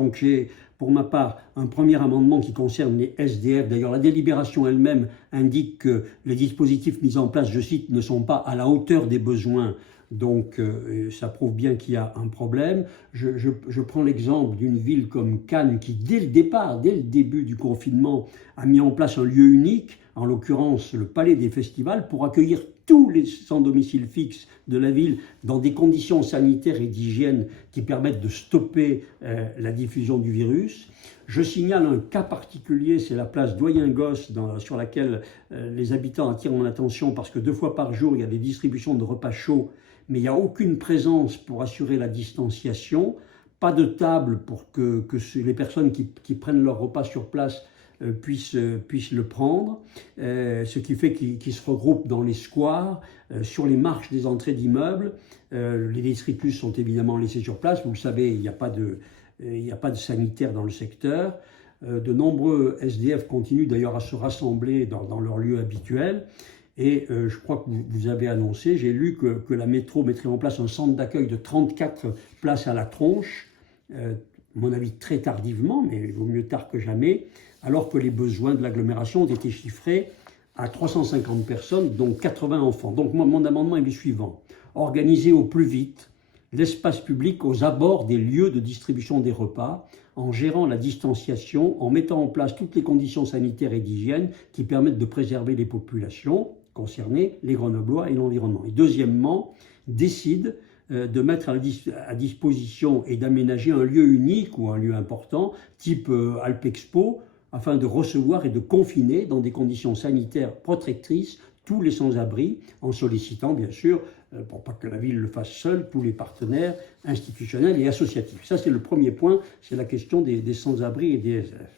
Donc j'ai, pour ma part, un premier amendement qui concerne les SDF. D'ailleurs, la délibération elle-même indique que les dispositifs mis en place, je cite, ne sont pas à la hauteur des besoins. Donc ça prouve bien qu'il y a un problème. Je prends l'exemple d'une ville comme Cannes qui, dès le départ, dès le début du confinement, a mis en place un lieu unique, en l'occurrence le Palais des Festivals, pour accueillir tous les sans domicile fixe de la ville dans des conditions sanitaires et d'hygiène qui permettent de stopper la diffusion du virus. Je signale un cas particulier, c'est la place Doyen-Gosse sur laquelle les habitants attirent mon attention parce que 2 fois par jour, il y a des distributions de repas chauds, mais il n'y a aucune présence pour assurer la distanciation, pas de table pour que les personnes qui prennent leur repas sur place puissent le prendre, ce qui fait qu'ils se regroupent dans les squares, sur les marches des entrées d'immeubles. Les détritus sont évidemment laissés sur place, vous le savez, il n'y a pas de sanitaire dans le secteur. De nombreux SDF continuent d'ailleurs à se rassembler dans leur lieu habituel. Et je crois que vous avez annoncé, j'ai lu que la métro mettrait en place un centre d'accueil de 34 places à la tronche, à mon avis très tardivement, mais il vaut mieux tard que jamais, alors que les besoins de l'agglomération ont été chiffrés à 350 personnes, dont 80 enfants. Donc mon amendement est le suivant: organiser au plus vite l'espace public aux abords des lieux de distribution des repas, en gérant la distanciation, en mettant en place toutes les conditions sanitaires et d'hygiène qui permettent de préserver les populations concernées, les Grenoblois et l'environnement. Et deuxièmement, décide de mettre à disposition et d'aménager un lieu unique ou un lieu important, type Alpexpo, afin de recevoir et de confiner dans des conditions sanitaires protectrices tous les sans-abri, en sollicitant bien sûr, pour pas que la ville le fasse seule, tous les partenaires institutionnels et associatifs. Ça c'est le premier point, c'est la question des sans-abri et des SDF.